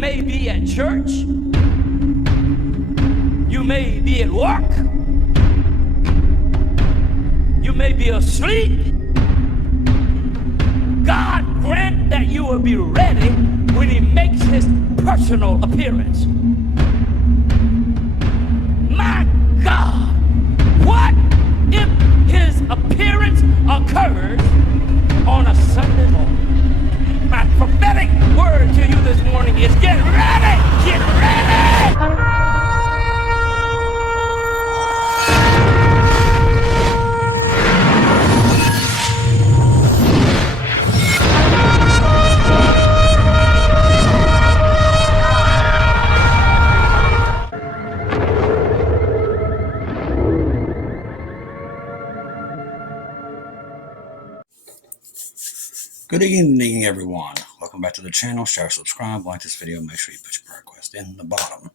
may be at church. You may be at work. You may be asleep. God grant that you will be ready when he makes his personal appearance. My God, what if his appearance occurs on a Sunday morning? My prophetic word to you this morning is get ready! Get ready! Good evening, everyone. Welcome back to the channel. Share, subscribe, like this video. Make sure you put your prayer request in the bottom.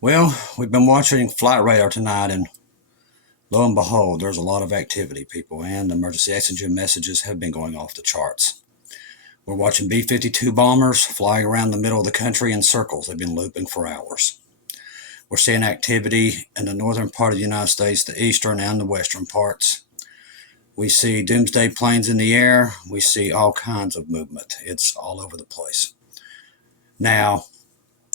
Well, we've been watching Flight Radar tonight, and lo and behold, there's a lot of activity, people, and emergency oxygen messages have been going off the charts. We're watching B-52 bombers flying around the middle of the country in circles. They've been looping for hours. We're seeing activity in the northern part of the United States, the eastern and the western parts. We see doomsday planes in the air. We see all kinds of movement. It's all over the place. Now,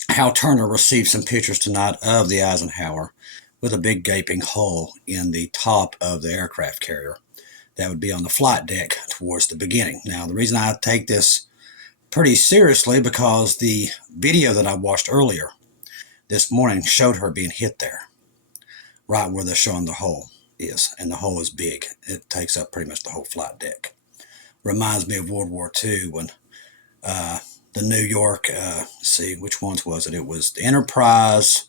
Hal Turner received some pictures tonight of the Eisenhower with a big gaping hole in the top of the aircraft carrier. That would be on the flight deck towards the beginning. Now, the reason I take this pretty seriously because the video that I watched earlier this morning showed her being hit there, right where they're showing the hole is, and the hole is big. It takes up pretty much the whole flight deck. Reminds me of World War II when the New York, see, which ones was it? It was the Enterprise.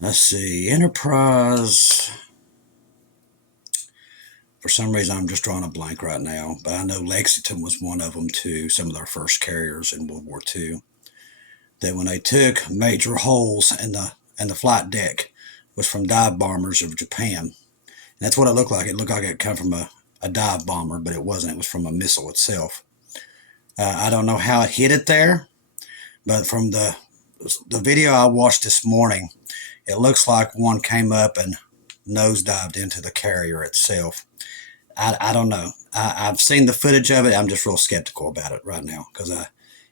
Let's see, Enterprise. For some reason, I'm just drawing a blank right now, but I know Lexington was one of them too, some of their first carriers in World War II. That when they took major holes in the flight deck was from dive bombers of Japan. And that's what it looked like. It looked like it come from a dive bomber, but it wasn't. It was from a missile itself. I don't know how it hit it there, but from the video I watched this morning, it looks like one came up and nosedived into the carrier itself. I don't know. I've seen the footage of it. I'm just real skeptical about it right now because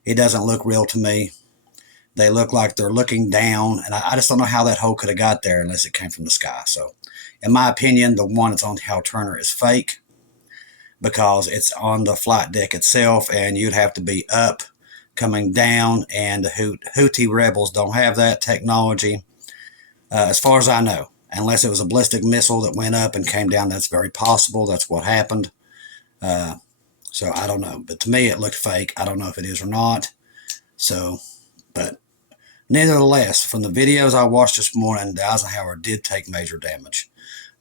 it doesn't look real to me. They look like they're looking down, and I just don't know how that hole could have got there unless it came from the sky. So, in my opinion, the one that's on Hal Turner is fake because it's on the flight deck itself, and you'd have to be up, coming down, and the Houthi rebels don't have that technology, as far as I know. Unless it was a ballistic missile that went up and came down, that's very possible. That's what happened. So, I don't know. But to me, it looked fake. I don't know if it is or not. So, but nevertheless, from the videos I watched this morning, the Eisenhower did take major damage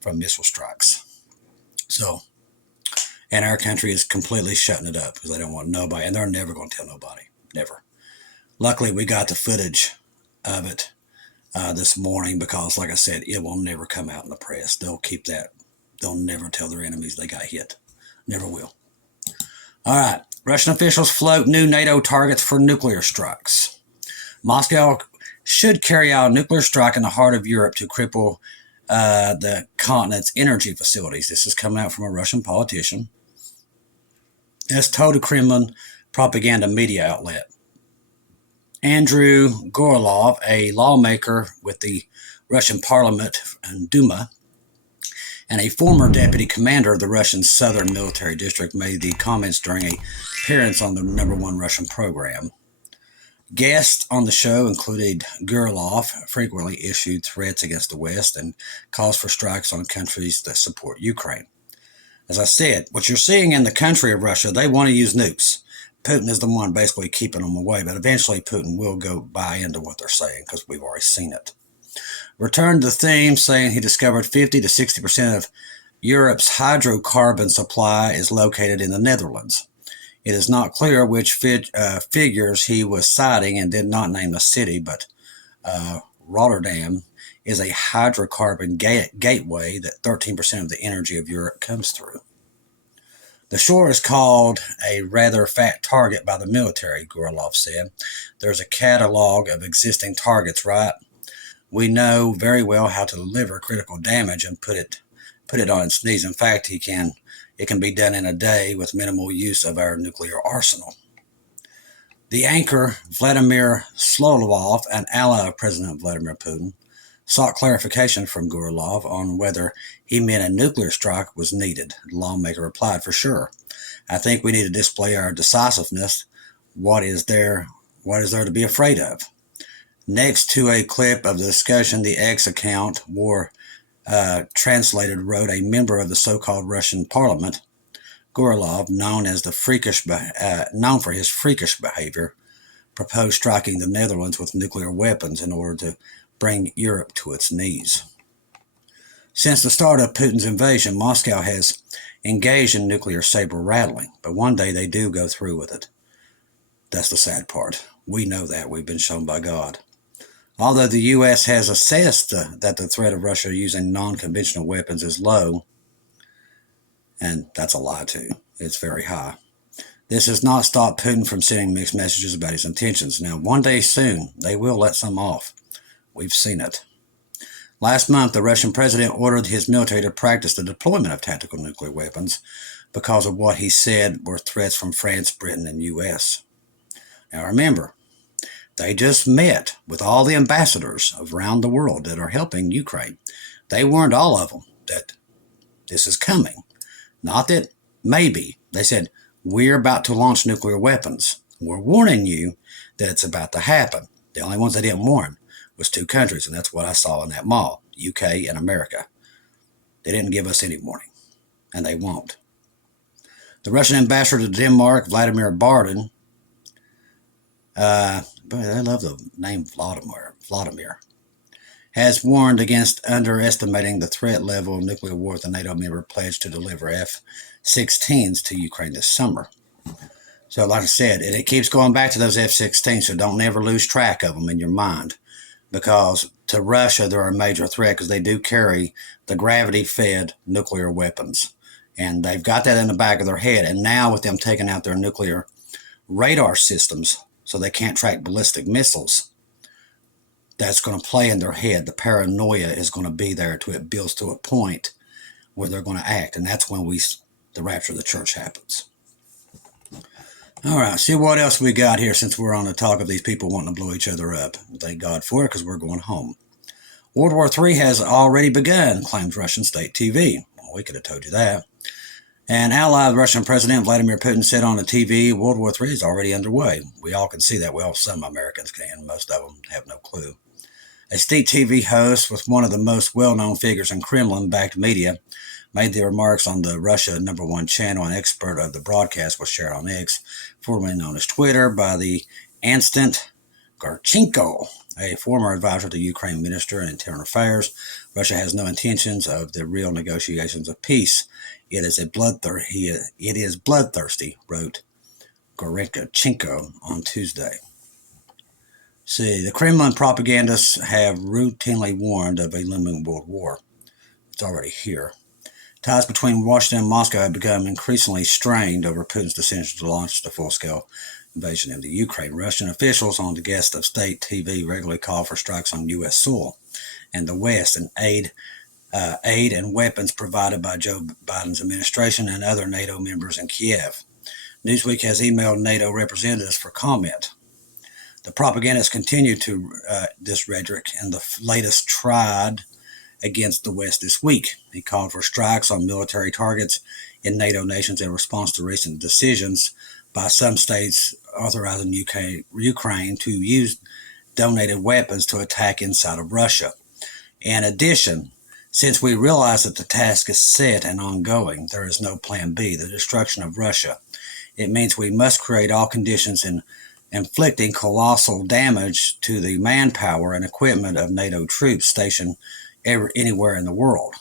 from missile strikes. So, and our country is completely shutting it up because they don't want nobody, and they're never going to tell nobody, never. Luckily, we got the footage of it this morning because, like I said, it will never come out in the press. They'll keep that. They'll never tell their enemies they got hit. Never will. All right. Russian officials float new NATO targets for nuclear strikes. Moscow should carry out a nuclear strike in the heart of Europe to cripple the continent's energy facilities. This is coming out from a Russian politician. As told a Kremlin propaganda media outlet. Andrew Gorolov, a lawmaker with the Russian parliament and Duma, and a former deputy commander of the Russian Southern Military District, made the comments during an appearance on the #1 Russian program. Guests on the show included Gorolov, frequently issued threats against the West and calls for strikes on countries that support Ukraine. As I said, what you're seeing in the country of Russia, they want to use nukes. Putin is the one basically keeping them away, but eventually Putin will go buy into what they're saying because we've already seen it. Returned to the theme, saying he discovered 50 to 60% of Europe's hydrocarbon supply is located in the Netherlands. It is not clear which figures he was citing and did not name the city, but Rotterdam is a hydrocarbon gateway that 13% of the energy of Europe comes through. The shore is called a rather fat target by the military, Gorlov said. There's a catalog of existing targets, right? We know very well how to deliver critical damage and put it on its knees. In fact, it can be done in a day with minimal use of our nuclear arsenal. The anchor, Vladimir Slolovov, an ally of President Vladimir Putin, sought clarification from Gorlov on whether he meant a nuclear strike was needed. The lawmaker replied, "For sure. I think we need to display our decisiveness. What is there to be afraid of?" Next to a clip of the discussion, the X account, War Translated, wrote, "A member of the so-called Russian parliament, Gorlov, known for his freakish behavior, proposed striking the Netherlands with nuclear weapons in order to bring Europe to its knees." Since the start of Putin's invasion, Moscow has engaged in nuclear saber rattling, but one day they do go through with it. That's the sad part. We know that. We've been shown by God. Although the U.S. has assessed that the threat of Russia using non-conventional weapons is low, and that's a lie too, it's very high. This has not stopped Putin from sending mixed messages about his intentions. Now, one day soon, they will let some off. We've seen it. Last month, the Russian president ordered his military to practice the deployment of tactical nuclear weapons because of what he said were threats from France, Britain, and U.S. Now, remember, they just met with all the ambassadors around the world that are helping Ukraine. They warned all of them that this is coming. Not that maybe. They said, we're about to launch nuclear weapons. We're warning you that it's about to happen. The only ones they didn't warn was two countries, and that's what I saw in that mall, UK and America. They didn't give us any warning, and they won't. The Russian ambassador to Denmark, Vladimir Bardin, I love the name Vladimir, has warned against underestimating the threat level of nuclear war. The NATO member pledged to deliver F-16s to Ukraine this summer. So like I said, it keeps going back to those F-16s, so don't never lose track of them in your mind. Because to Russia, they're a major threat because they do carry the gravity-fed nuclear weapons. And they've got that in the back of their head. And now with them taking out their nuclear radar systems so they can't track ballistic missiles, that's going to play in their head. The paranoia is going to be there till it builds to a point where they're going to act. And that's when the rapture of the church happens. All right, see what else we got here since we're on the talk of these people wanting to blow each other up. Thank God for it, because we're going home. World War III has already begun, claims Russian state TV. Well, we could have told you that. An ally of the Russian President Vladimir Putin said on the TV, World War III is already underway. We all can see that. Well, some Americans can. Most of them have no clue. A state TV host with one of the most well-known figures in Kremlin-backed media made the remarks on the Russia #1 channel. An expert of the broadcast was shared on X, formerly known as Twitter, by the Anstant Garchenko, a former advisor to the Ukraine Minister of Internal Affairs. Russia has no intentions of the real negotiations of peace. It is bloodthirsty, wrote Garchenko on Tuesday. See, the Kremlin propagandists have routinely warned of a looming world war. It's already here. Ties between Washington and Moscow have become increasingly strained over Putin's decision to launch the full-scale invasion into Ukraine. Russian officials on the guest of state TV regularly call for strikes on U.S. soil and the West, and aid and weapons provided by Joe Biden's administration and other NATO members in Kiev. Newsweek has emailed NATO representatives for comment. The propagandists continue to this rhetoric, and the latest tried against the West this week. He called for strikes on military targets in NATO nations in response to recent decisions by some states authorizing Ukraine to use donated weapons to attack inside of Russia. In addition, since we realize that the task is set and ongoing, there is no plan B, the destruction of Russia. It means we must create all conditions in inflicting colossal damage to the manpower and equipment of NATO troops stationed anywhere in the world.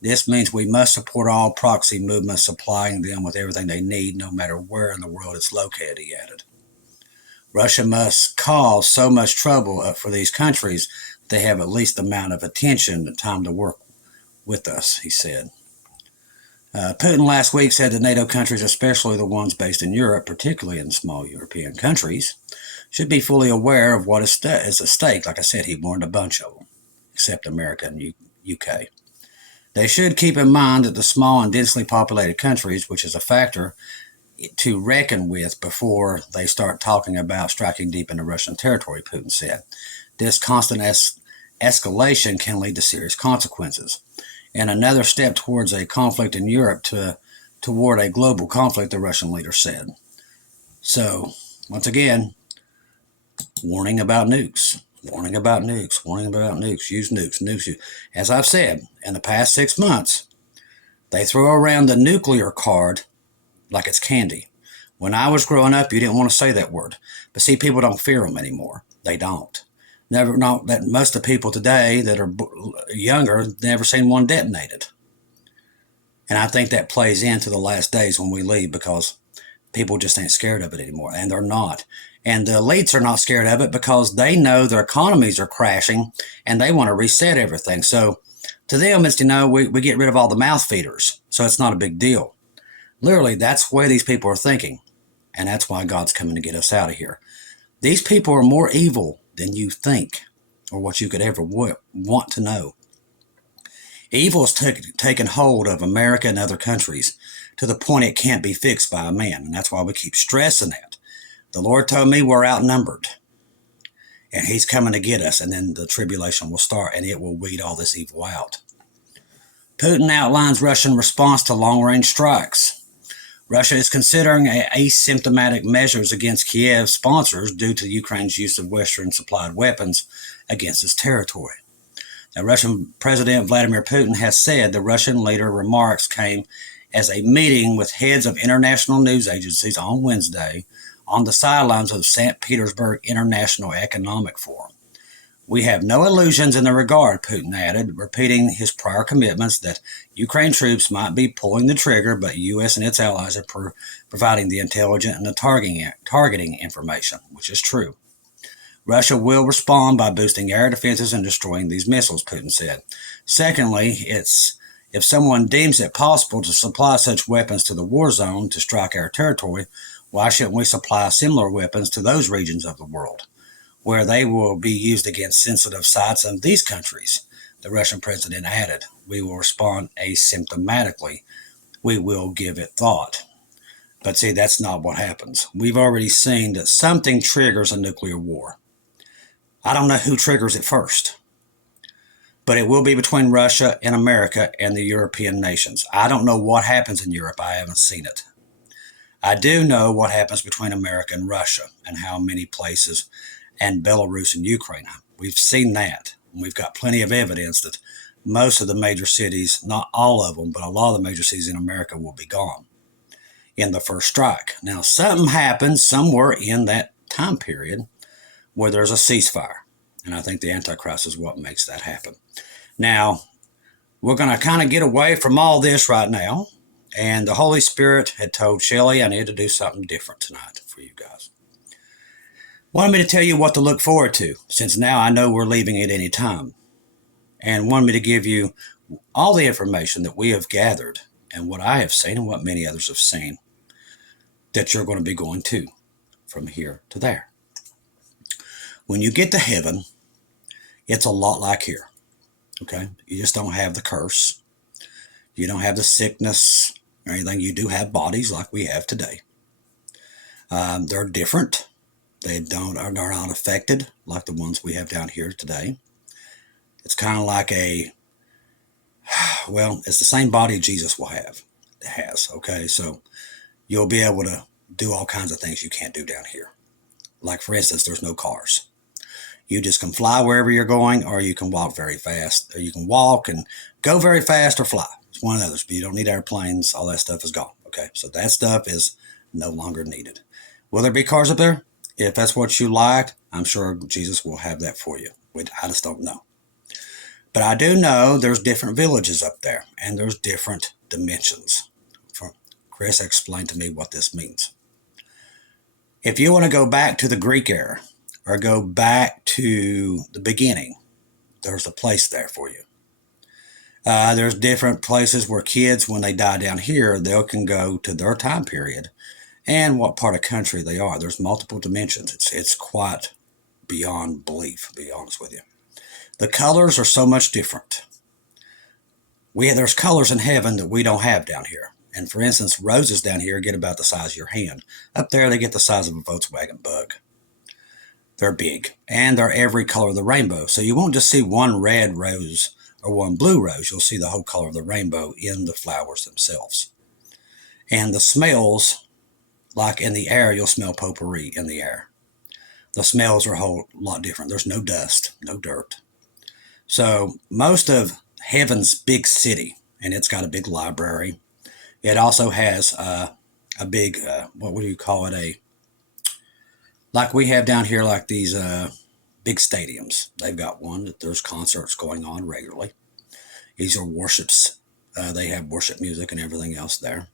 This means we must support all proxy movements, supplying them with everything they need, no matter where in the world it's located, he added. Russia must cause so much trouble for these countries that they have at least the amount of attention and time to work with us, he said. Putin last week said that NATO countries, especially the ones based in Europe, particularly in small European countries, should be fully aware of what is at stake. Like I said, he warned a bunch of them, except America and UK. They should keep in mind that the small and densely populated countries, which is a factor to reckon with before they start talking about striking deep into Russian territory, Putin said. This constant escalation can lead to serious consequences. And another step towards a conflict in Europe toward a global conflict, the Russian leader said. So, once again, warning about nukes. Warning about nukes. Warning about nukes. Use nukes. Nukes. As I've said, in the past 6 months, they throw around the nuclear card like it's candy. When I was growing up, you didn't want to say that word. But see, people don't fear them anymore. They don't. That most of the people today that are younger never seen one detonated. And I think that plays into the last days when we leave, because people just ain't scared of it anymore, and they're not. And the elites are not scared of it because they know their economies are crashing and they want to reset everything. So to them, it's, we get rid of all the mouth feeders, so it's not a big deal. Literally, that's the way these people are thinking, and that's why God's coming to get us out of here. These people are more evil than you think, or what you could ever want to know. Evil has taken hold of America and other countries to the point it can't be fixed by a man, and that's why we keep stressing that. The Lord told me we're outnumbered, and he's coming to get us, and then the tribulation will start, and it will weed all this evil out. Putin outlines Russian response to long-range strikes. Russia is considering asymptomatic measures against Kiev's sponsors due to Ukraine's use of Western-supplied weapons against its territory. Now, Russian President Vladimir Putin has said the Russian leader's remarks came as a meeting with heads of international news agencies on Wednesday on the sidelines of St. Petersburg International Economic Forum. We have no illusions in the regard, Putin added, repeating his prior commitments that Ukraine troops might be pulling the trigger, but U.S. and its allies are providing the intelligence and the targeting information, which is true. Russia will respond by boosting air defenses and destroying these missiles, Putin said. Secondly, if someone deems it possible to supply such weapons to the war zone to strike our territory, why shouldn't we supply similar weapons to those regions of the world where they will be used against sensitive sites of these countries? The Russian president added, we will respond asymptomatically. We will give it thought. But see, that's not what happens. We've already seen that something triggers a nuclear war. I don't know who triggers it first, but it will be between Russia and America and the European nations. I don't know what happens in Europe. I haven't seen it. I do know what happens between America and Russia and how many places, and Belarus and Ukraine. We've seen that. We've got plenty of evidence that most of the major cities, not all of them, but a lot of the major cities in America will be gone in the first strike. Now, something happens somewhere in that time period where there's a ceasefire. And I think the Antichrist is what makes that happen. Now, we're going to kind of get away from all this right now. And the Holy Spirit had told Shelley I need to do something different tonight for you guys. Wanted me to tell you what to look forward to, since now I know we're leaving at any time. And wanted me to give you all the information that we have gathered and what I have seen and what many others have seen that you're going to be going to from here to there. When you get to heaven, it's a lot like here. Okay? You just don't have the curse. You don't have the sickness or anything. You do have bodies like we have today. They're different. They are not affected like the ones we have down here today. It's kind of like it's the same body Jesus will has. Okay, so you'll be able to do all kinds of things you can't do down here. Like, for instance, there's no cars. You just can fly wherever you're going, or you can walk very fast, or you can walk and go very fast or fly. It's one of those, but you don't need airplanes. All that stuff is gone. Okay, so that stuff is no longer needed. Will there be cars up there? If that's what you like, I'm sure Jesus will have that for you. I just don't know. But I do know there's different villages up there, and there's different dimensions. Chris explained to me what this means. If you want to go back to the Greek era, or go back to the beginning, there's a place there for you. There's different places where kids, when they die down here, they can go to their time period and what part of country they are. There's multiple dimensions. It's quite beyond belief, to be honest with you. The colors are so much different. There's colors in heaven that we don't have down here. And for instance, roses down here get about the size of your hand. Up there, they get the size of a Volkswagen Bug. They're big, and they're every color of the rainbow. So you won't just see one red rose or one blue rose. You'll see the whole color of the rainbow in the flowers themselves. And the smells, like in the air, you'll smell potpourri in the air. The smells are a whole lot different. There's no dust, no dirt. So most of heaven's big city, and it's got a big library. It also has a big, what would you call it, like we have down here, like these big stadiums. They've got one that there's concerts going on regularly. These are worships. They have worship music and everything else there.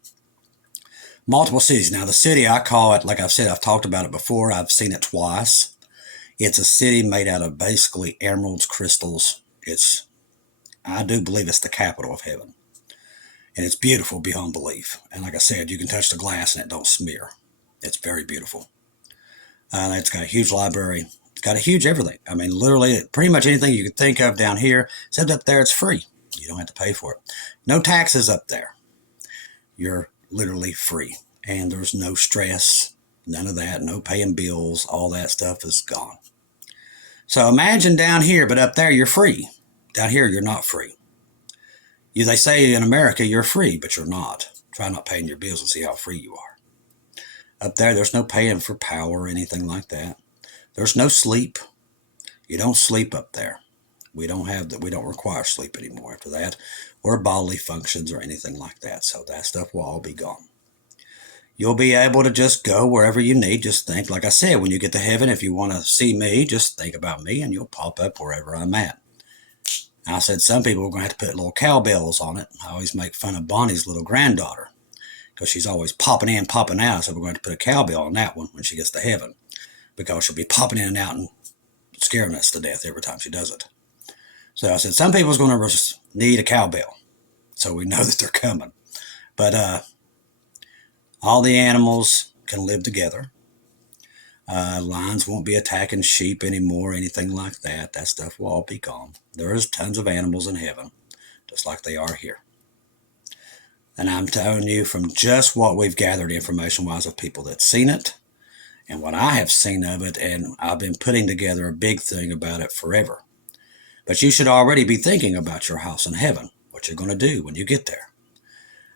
Multiple cities. Now, the city, I call it, like I've said, I've talked about it before. I've seen it twice. It's a city made out of basically emeralds, crystals. I do believe it's the capital of heaven. And it's beautiful beyond belief. And like I said, you can touch the glass and it don't smear. It's very beautiful. It's got a huge library. It's got a huge everything. I mean, literally, pretty much anything you could think of down here, except up there, it's free. You don't have to pay for it. No taxes up there. You're literally free. And there's no stress, none of that, no paying bills. All that stuff is gone. So imagine down here, but up there, you're free. Down here, you're not free. They say in America, you're free, but you're not. Try not paying your bills and see how free you are. Up there, there's no paying for power or anything like that. There's no sleep. You don't sleep up there. We don't require sleep anymore after that, or bodily functions or anything like that. So that stuff will all be gone. You'll be able to just go wherever you need. Just think, like I said, when you get to heaven, if you want to see me, just think about me and you'll pop up wherever I'm at. I said some people are going to have to put little cowbells on it. I always make fun of Bonnie's little granddaughter because she's always popping in, popping out. So we're going to put a cowbell on that one when she gets to heaven because she'll be popping in and out and scaring us to death every time she does it. So I said some people's going to need a cowbell so we know that they're coming. But all the animals can live together. Lions won't be attacking sheep anymore, anything like that. That stuff will all be gone. There is tons of animals in heaven, just like they are here. And I'm telling you from just what we've gathered information-wise of people that's seen it and what I have seen of it, and I've been putting together a big thing about it forever. But you should already be thinking about your house in heaven, what you're going to do when you get there.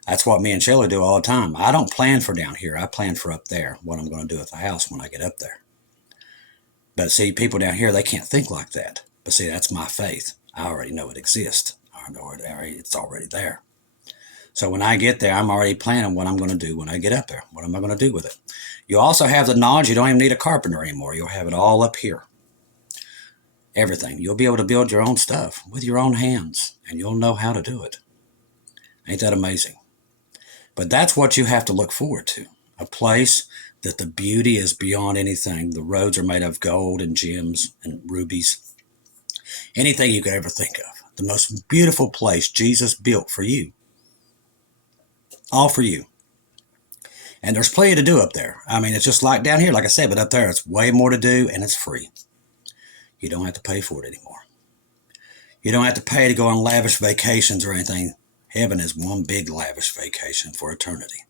That's what me and Shelley do all the time. I don't plan for down here. I plan for up there, what I'm going to do at the house when I get up there. But see, people down here, they can't think like that. But see, that's my faith. I already know it exists. I know it's already there. So when I get there, I'm already planning what I'm going to do when I get up there. What am I going to do with it? You also have the knowledge you don't even need a carpenter anymore. You'll have it all up here. Everything. You'll be able to build your own stuff with your own hands, and you'll know how to do it. Ain't that amazing? But that's what you have to look forward to. A place that the beauty is beyond anything. The roads are made of gold and gems and rubies. Anything you could ever think of. The most beautiful place Jesus built for you. All for you. And there's plenty to do up there. I mean, it's just like down here, like I said, but up there it's way more to do and it's free. You don't have to pay for it anymore. You don't have to pay to go on lavish vacations or anything. Heaven is one big lavish vacation for eternity.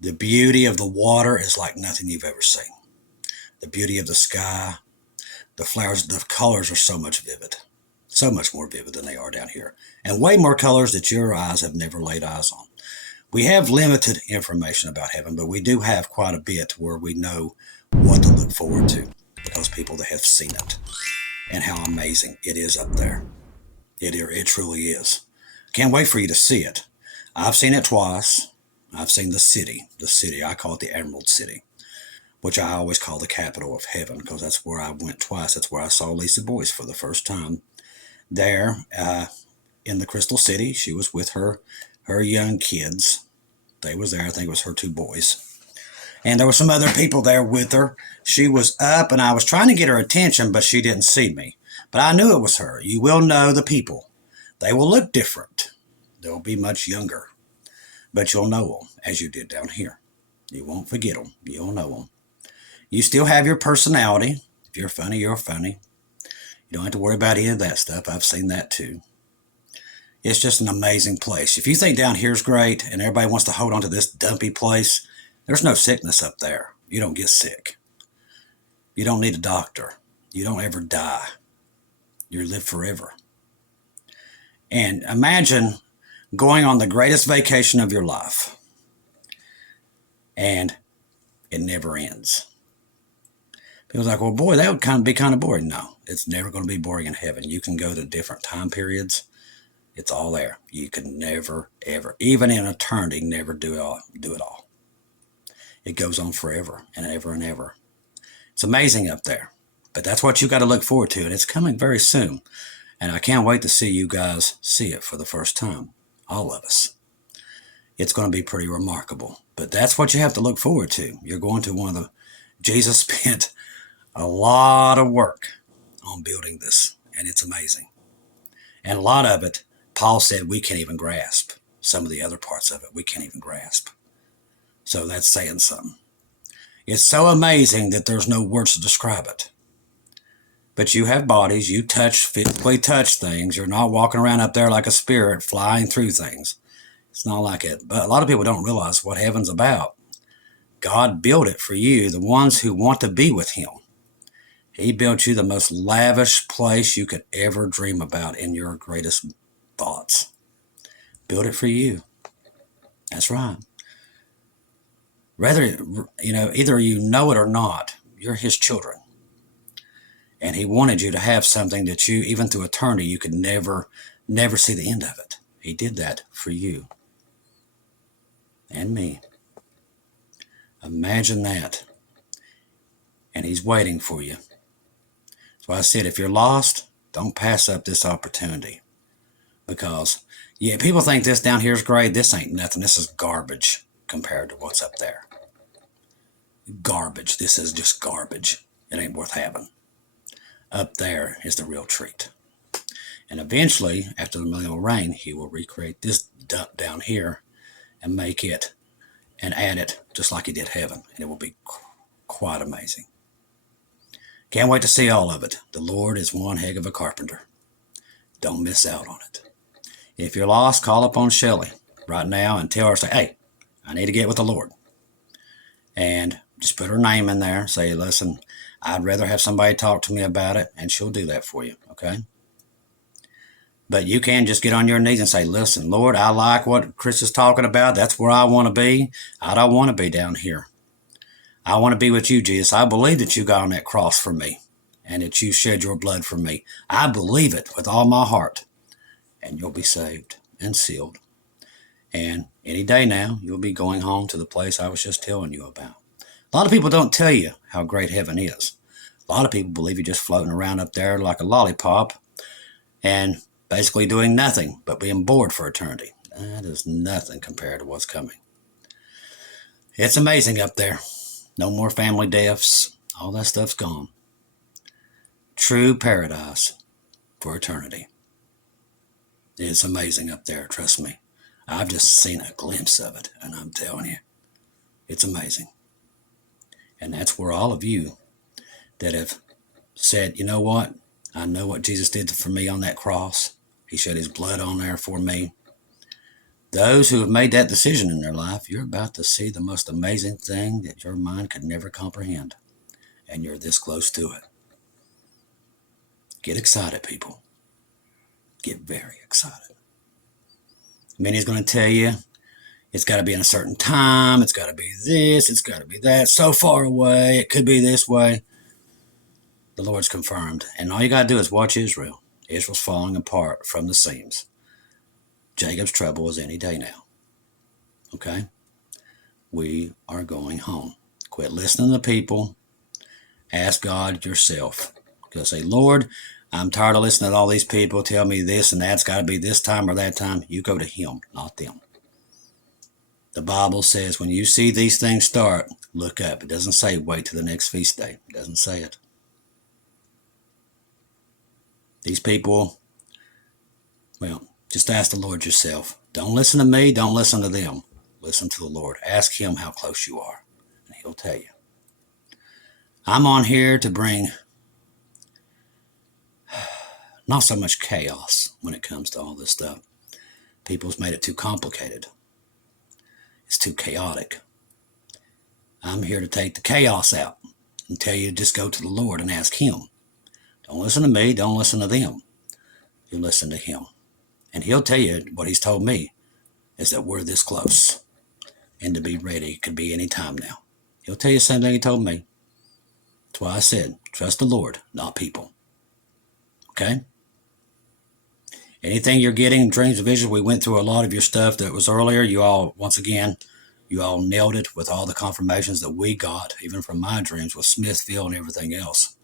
The beauty of the water is like nothing you've ever seen. The beauty of the sky, the flowers, the colors are so much vivid. So much more vivid than they are down here. And way more colors that your eyes have never laid eyes on. We have limited information about heaven, but we do have quite a bit where we know what to look forward to. Those people that have seen it. And how amazing it is up there. It truly is. Can't wait for you to see it. I've seen it twice. I've seen the city. I call it the Emerald City, which I always call the capital of heaven because that's where I went twice. That's where I saw Lisa Boyce for the first time. There in the Crystal City, she was with her young kids. They was there. I think it was her two boys. And there were some other people there with her. She was up, and I was trying to get her attention, but she didn't see me. But I knew it was her. You will know the people They will look different. They'll be much younger. But you'll know them as you did down here. You won't forget them. You'll know them. You still have your personality. If you're funny, you're funny. You don't have to worry about any of that stuff. I've seen that too. It's just an amazing place. If you think down here's great and everybody wants to hold on to this dumpy place, there's no sickness up there. You don't get sick. You don't need a doctor. You don't ever die. You live forever. And imagine going on the greatest vacation of your life and it never ends. People's like, well, boy, that would be kind of boring. No, it's never going to be boring in heaven. You can go to different time periods. It's all there. You can never, ever, even in eternity, never do it all. It goes on forever and ever and ever. It's amazing up there. But that's what you got to look forward to. And it's coming very soon. And I can't wait to see you guys see it for the first time. All of us. It's going to be pretty remarkable. But that's what you have to look forward to. You're going to one of the... Jesus spent a lot of work on building this. And it's amazing. And a lot of it, Paul said we can't even grasp. Some of the other parts of it we can't even grasp. So that's saying something. It's so amazing that there's no words to describe it. But you have bodies, you physically touch things. You're not walking around up there like a spirit flying through things. It's not like it. But a lot of people don't realize what heaven's about. God built it for you, the ones who want to be with him. He built you the most lavish place you could ever dream about in your greatest thoughts. Built it for you. That's right. Either you know it or not, you're his children. And he wanted you to have something that you, even through eternity, you could never see the end of it. He did that for you and me. Imagine that. And he's waiting for you. That's why I said, if you're lost, don't pass up this opportunity. Because, yeah, people think this down here is great. This ain't nothing. This is garbage compared to what's up there. Garbage. This is just garbage. It ain't worth having. Up there is the real treat. And eventually, after the millennial reign, he will recreate this dump down here and make it and add it just like he did heaven. And it will be quite amazing. Can't wait to see all of it. The Lord is one heck of a carpenter. Don't miss out on it. If you're lost, call upon Shelley right now and tell her, say, hey, I need to get with the Lord. And just put her name in there. Say, listen, I'd rather have somebody talk to me about it, and she'll do that for you, okay? But you can just get on your knees and say, listen, Lord, I like what Chris is talking about. That's where I want to be. I don't want to be down here. I want to be with you, Jesus. I believe that you got on that cross for me and that you shed your blood for me. I believe it with all my heart, and you'll be saved and sealed. And any day now, you'll be going home to the place I was just telling you about. A lot of people don't tell you how great heaven is. A lot of people believe you're just floating around up there like a lollipop and basically doing nothing but being bored for eternity. That is nothing compared to what's coming. It's amazing up there. No more family deaths. All that stuff's gone. True paradise for eternity. It's amazing up there, trust me. I've just seen a glimpse of it, and I'm telling you, it's amazing. And that's where all of you that have said, you know what? I know what Jesus did for me on that cross. He shed his blood on there for me. Those who have made that decision in their life, you're about to see the most amazing thing that your mind could never comprehend. And you're this close to it. Get excited, people. Get very excited. Many's going to tell you, it's got to be in a certain time. It's got to be this. It's got to be that. So far away. It could be this way. The Lord's confirmed. And all you got to do is watch Israel. Israel's falling apart from the seams. Jacob's trouble is any day now. Okay? We are going home. Quit listening to people. Ask God yourself. Go say, Lord, I'm tired of listening to all these people tell me this and that's got to be this time or that time. You go to him, not them. The Bible says when you see these things start, look up. It doesn't say wait till the next feast day. It doesn't say it. These people, Well, just ask the Lord yourself. Don't listen to me. Don't listen to them. Listen to the Lord. Ask him how close you are, and he'll tell you. I'm on here to bring not so much chaos when it comes to all this stuff. People's made it too complicated. It's too chaotic. I'm here to take the chaos out and tell you to just go to the Lord and ask him. Don't listen to me. Don't listen to them. You listen to him. And he'll tell you what he's told me is that we're this close. And to be ready could be any time now. He'll tell you the same thing he told me. That's why I said, trust the Lord, not people. Okay? Anything you're getting, dreams and visions, we went through a lot of your stuff that was earlier. You all, once again, you all nailed it with all the confirmations that we got, even from my dreams with Smithfield and everything else.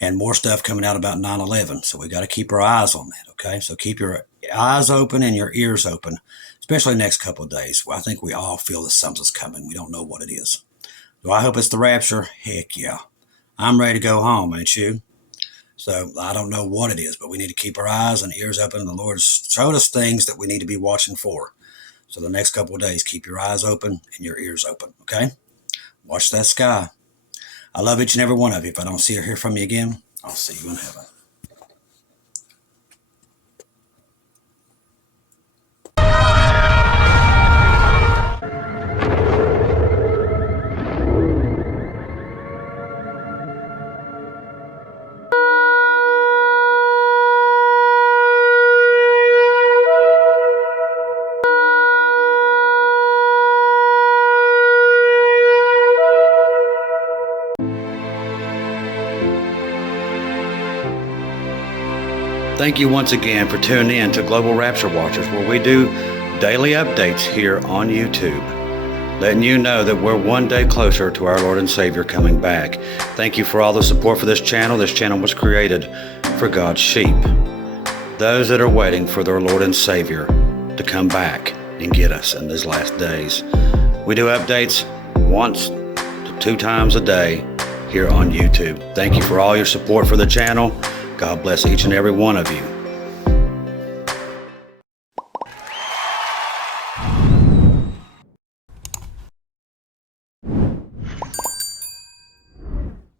And more stuff coming out about 9/11. So we got to keep our eyes on that, okay? So keep your eyes open and your ears open, especially the next couple of days. Well, I think we all feel that something's coming. We don't know what it is. Do I hope it's the rapture? Heck yeah. I'm ready to go home, ain't you? So I don't know what it is, but we need to keep our eyes and ears open. And the Lord's showed us things that we need to be watching for. So the next couple of days, keep your eyes open and your ears open, okay? Watch that sky. I love each and every one of you. If I don't see or hear from you again, I'll see you in heaven. Thank you once again for tuning in to Global Rapture Watchers, where we do daily updates here on YouTube, letting you know that we're one day closer to our Lord and Savior coming back. Thank you for all the support for this channel. This channel was created for God's sheep, those that are waiting for their Lord and Savior to come back and get us in these last days. We do updates once to 2 times a day here on YouTube. Thank you for all your support for the channel. God bless each and every one of you.